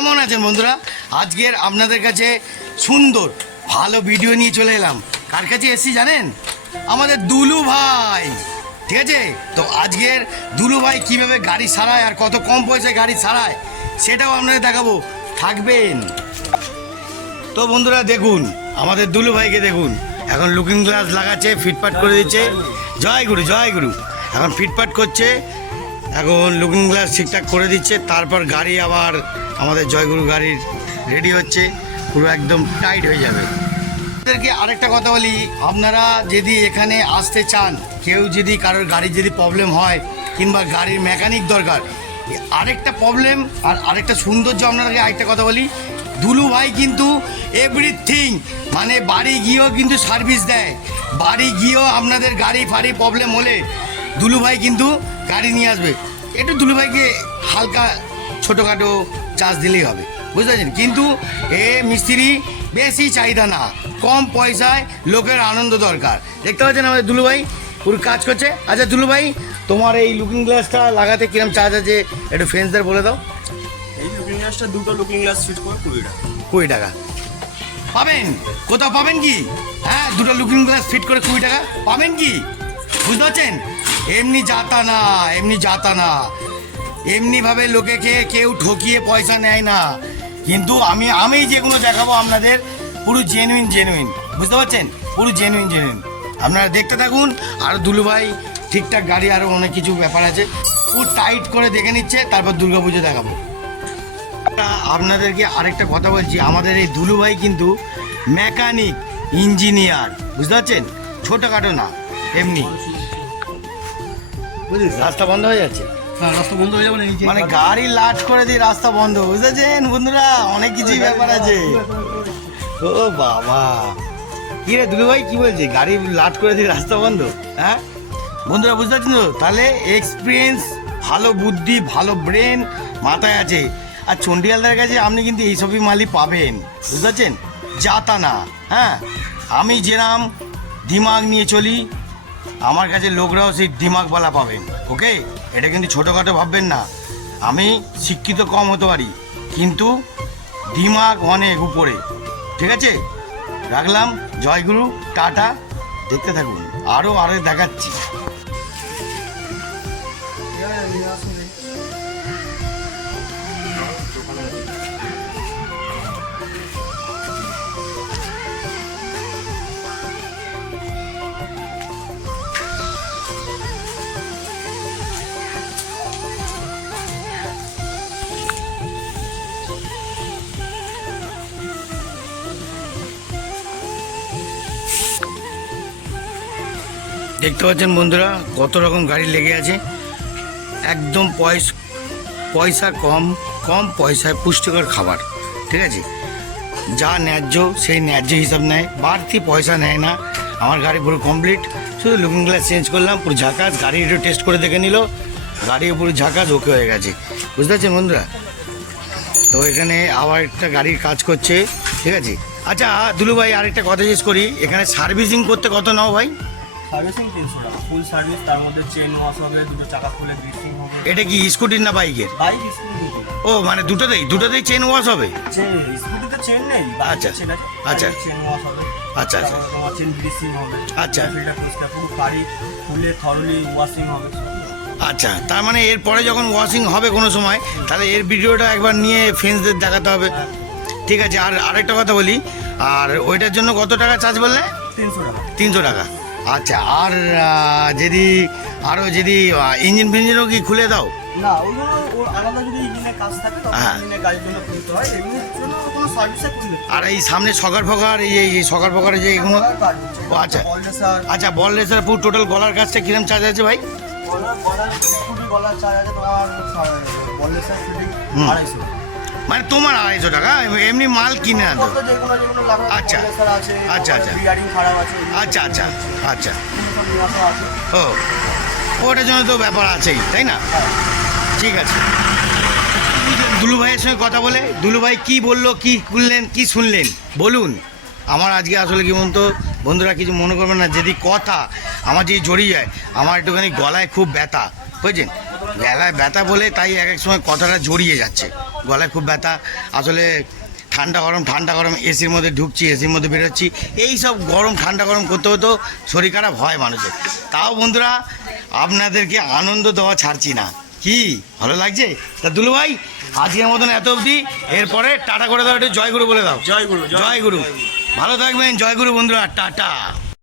কেমন আছেন বন্ধুরা? আজকের আপনাদের কাছে সুন্দর ভালো ভিডিও নিয়ে চলে এলাম। কার কাছে এসেছি জানেন? আমাদের দুলু ভাই, ঠিক আছে? তো আজকের দুলু ভাই কীভাবে গাড়ি সারায় আর কত কম পয়সায় গাড়ি সারায় সেটাও আপনাদের দেখাবো, থাকবেন। তো বন্ধুরা দেখুন, আমাদের দুলু ভাইকে দেখুন, এখন লুকিং গ্লাস লাগাচ্ছে, ফিটপাট করে দিচ্ছে। জয় গুরু জয় গুরু, এখন ফিটপাট করছে, এখন লুকিং গ্লাস ঠিকঠাক করে দিচ্ছে, তারপর গাড়ি আবার আমাদের জয়গুরু গাড়ির রেডি হচ্ছে, পুরো একদম টাইট হয়ে যাবে। আপনাদেরকে আরেকটা কথা বলি, আপনারা যদি এখানে আসতে চান, কেউ যদি কারোর গাড়ির যদি প্রবলেম হয় কিংবা গাড়ির মেকানিক দরকার, আরেকটা প্রবলেম আর আরেকটা সৌন্দর্য আপনাদেরকে আরেকটা কথা বলি, দুলু ভাই কিন্তু এভরিথিং মানে বাড়ি গিয়েও কিন্তু সার্ভিস দেয়। বাড়ি গিয়েও আপনাদের গাড়ি ফাড়ি প্রবলেম হলে দুলু ভাই কিন্তু গাড়ি নিয়ে আসবে। একটু দুলু ভাইকে হালকা ছোটোখাটো চার্জ দিলেই হবে, বুঝতে পারছেন? কিন্তু এ মিস্ত্রি বেশি চাহিদা না, কম পয়সায় লোকের আনন্দ দরকার। দেখতে পাচ্ছেন আমাদের দুলু ভাই পুরো কাজ করছে। আচ্ছা দুলু ভাই, তোমার এই লুকিং গ্লাসটা লাগাতে কিরম চার্জ আছে একটু ফ্রেন্ডসদের বলে দাও। এই লুকিং গ্লাসটা দুটো লুকিং গ্লাস ফিট করে 20 টাকা। 20 টাকা পাবেন? কোথাও পাবেন কি? হ্যাঁ, দুটো লুকিং গ্লাস ফিট করে 20 টাকা পাবেন কি? বুঝতে পারছেন? এমনি যাতা না, এমনি যাতা না, এমনিভাবে লোকেকে কেউ ঠকিয়ে পয়সা নেয় না। কিন্তু আমি যেগুলো দেখাবো আপনাদের পুরো জেনুইন, বুঝতে পারছেন? পুরো জেনুইন। আপনারা দেখতে থাকুন। আর দুলু ভাই ঠিকঠাক গাড়ি আরও অনেক কিছু ব্যাপার আছে, পুরো টাইট করে দেখে নিচ্ছে, তারপর দুর্গাপুজো দেখাবো। আপনাদেরকে আরেকটা কথা বলছি, আমাদের এই দুলু ভাই কিন্তু মেকানিক ইঞ্জিনিয়ার, বুঝতে পারছেন? ছোটোখাটো না, এমনি। বুঝলিস, রাস্তা বন্ধ হয়ে যাচ্ছে। হ্যাঁ, রাস্তা বন্ধ হয়ে যাবে না, মানে গাড়ি লাট করে দিয়ে রাস্তা বন্ধ, বুঝেছেন বন্ধুরা? অনেক কিছুই ব্যাপার আছে। ও বাবা, কি রে দুলু ভাই কি বলছে? গাড়ি লাট করে দিয়ে রাস্তা বন্ধ? হ্যাঁ বন্ধুরা, বুঝতে পারছেন তো? তাহলে এক্সপিরিয়েন্স, ভালো বুদ্ধি, ভালো ব্রেন মাথায় আছে। আর চণ্ডীহালদার কাছে আপনি কিন্তু এইসবই মালই পাবেন, বুঝতে পারছেন? যাতা না। হ্যাঁ, আমি যেরাম দিমাগ নিয়ে চলি, আমার কাছে লোকরাও সেই দিমাগওয়ালা পাবেন। ওকে, এটা কিন্তু ছোটোখাটো ভাববেন না। আমি শিক্ষিত কম হতে পারি, কিন্তু দিমাগ অনেক উপরে, ঠিক আছে? রাখলাম, জয়গুরু, টাটা। দেখতে থাকুন, আরও দেখাচ্ছি। দেখতে পাচ্ছেন বন্ধুরা কত রকম গাড়ি লেগে আছে, একদম পয়সা কম পয়সায় পুষ্টিকর খাবার, ঠিক আছে? যা ন্যায্য সেই ন্যায্য হিসাব নেয়, বাড়তি পয়সা নেয় না। আমার গাড়ি পুরো কমপ্লিট, শুধু লুকিং গ্লাস চেঞ্জ করলাম, পুরো ঝাকাস। গাড়ি একটু টেস্ট করে দেখে নিল, গাড়িও পুরো ঝাকাস, ওকে হয়ে গেছে, বুঝতে পারছেন বন্ধুরা? তো এখানে আবার একটা গাড়ির কাজ করছে, ঠিক আছে? আচ্ছা দুলু ভাই, আরেকটা কথা জিজ্ঞেস করি, এখানে সার্ভিসিং করতে কত নাও ভাই? সার্ভিসিং 300 টাকা ফুল সার্ভিস, তার মধ্যে চেন ওয়াশ হবে, দুটো চাকা খুলে গ্রিসিং হবে। এটা কি স্কুটির না বাইকের? বাইক স্কুটি দুটো। ও মানে দুটোতেই চেন ওয়াশ হবে? স্কুটিতে চেন নেই, আচ্ছা, চেন আছে। আচ্ছা। চেন ওয়াশ হবে। আচ্ছা। তারপরে তোমার চেন গ্রিসিং হবে। আচ্ছা। ফিল্টার পরিষ্কার, পুরো গাড়ি খুলে থরলি ওয়াশিং হবে। আচ্ছা, তার মানে এরপরে যখন ওয়াশিং হবে কোনো সময়, তাহলে এর ভিডিওটা একবার নিয়ে ফ্রেন্ডসদের দেখাতে হবে, ঠিক আছে? আর আরেকটা কথা বলি, আর ওইটার জন্য কত টাকা চার্জ বললে? 300 টাকা। 300 টাকা। আচ্ছা, আর যদি ইঞ্জিন ফিঞ্জিনও কি খুলে দাও? না, ওগুলো ওর আলাদা যদি ইঞ্জিনের কাজ থাকে তখন ইঞ্জিনের গাড়ির জন্য খুলতে হয়, এমনির জন্য কোনো সার্ভিসে খুলতে। আর এই সামনে সকার ফকার, এই সকার ফকারে যে এগুলো, ও আচ্ছা আচ্ছা, বল রেসার পুরো টোটাল গলার কাজটা কিরম চার্জ আছে ভাই? গলার চার্জ আছে তোমার বললেসার ফিটিং 250। মানে তোমার 250 টাকা, এমনি মাল কিনে আনতো? যেগুলো লাগবে। আচ্ছা আচ্ছা আচ্ছা বিয়ারিং খারাপ আছে। আচ্ছা আচ্ছা আচ্ছা, আছে। ও ওটার জন্য তো ব্যাপার আছেই, তাই না? ঠিক আছে। দুলু ভাইয়ের সঙ্গে কথা বলে, দুলু ভাই কী বললো, কী করলেন, কী শুনলেন বলুন। আমার আজকে আসলে কি বলুন তো বন্ধুরা, কিছু মনে করবেন না, যদি কথা আমার যদি জড়িয়ে যায়, আমার একটুখানি গলায় খুব ব্যথা, বুঝছেন? গলায় ব্যথা বলে তাই এক এক সময় কথাটা জড়িয়ে যাচ্ছে, গলায় খুব ব্যথা। আসলে ঠান্ডা গরম এসির মধ্যে ঢুকছি, এসির মধ্যে বেরোচ্ছি, এই সব গরম ঠান্ডা গরম করতে হতো শরীর খারাপ হয় মানুষের। তাও বন্ধুরা আপনাদেরকে আনন্দ দেওয়া ছাড়ছি না, কি ভালো লাগছে। তা দুলু ভাই আজকের মতন এত অবধি, এরপরে টাটা করে দাও, একটু জয়গুরু বলে দাও। জয় গুরু জয়গুরু, ভালো থাকবেন, জয়গুরু বন্ধুরা, টাটা।